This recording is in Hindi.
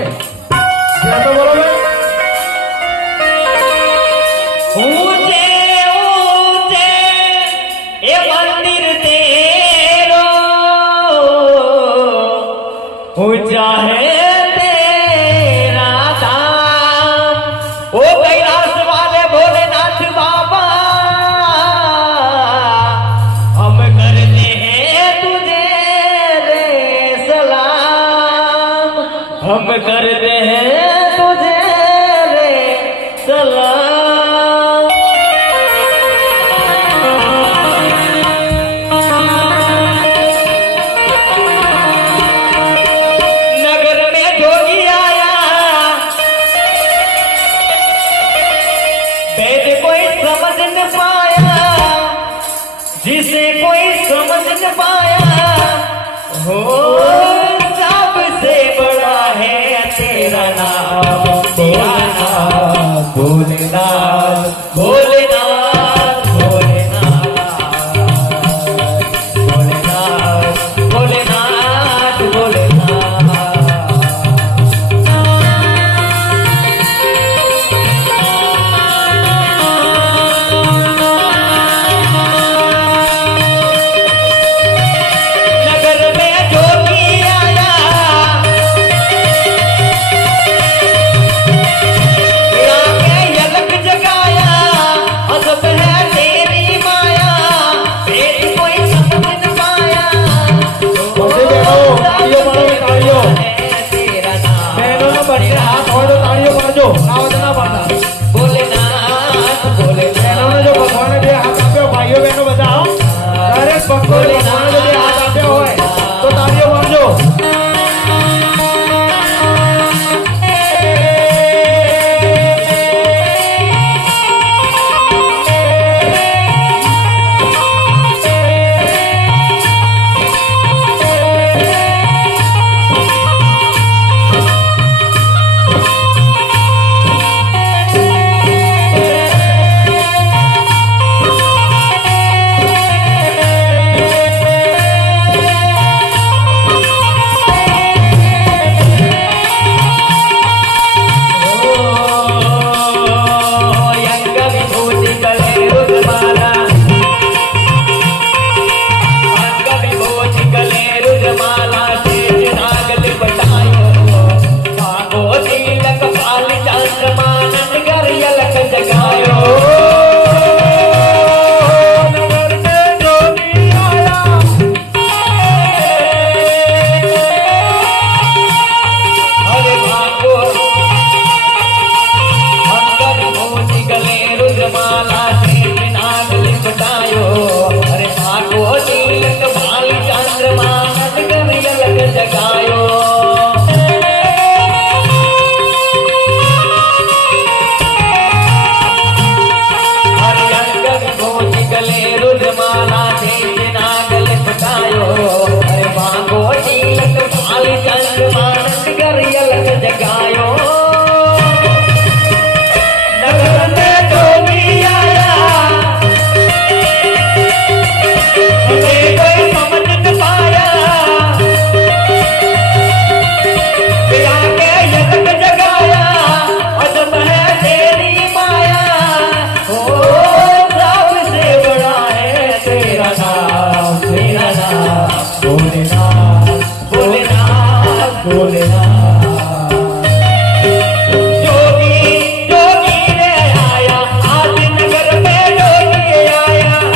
क्या तो बोलो भाई। ऊंचे ऊंचे ये मंदिर तेरो ऊंचा है तेरा धाम। ओ कैलाश वाले भोलेनाथ बाबा हम करते हैं तुझे रे सलाम। हम करते हैं तुझे रे सलाम। नगर में जोगी आया वेद कोई समझ न पाया जिसे कोई समझ न पाया हो सबसे बड़ा है तेरा नाम। तेरा नाम भोलेनाथ भोलेनाथ भोलेनाथ भोलेनाथ भोलेनाथ भोलेनाथ। नगर में जोगी आया आके यलक जगाया अजब है तेरी माया वेद कोई समझ न पाया। तालियों मारो, तालियों। तेरा नाम बहनों ने बच्चे हाथ और तालियों मारजो, आवाज ना पाता। भोलेनाथ भोलेनाथ बहनों ने जो भगवान ने हाथ आप्यो, भाइयों बहनों बताओ डायरेक्ट भगवान ने जो हाथ आप्यो होय तो तालियों मारजो। भोलेनाथ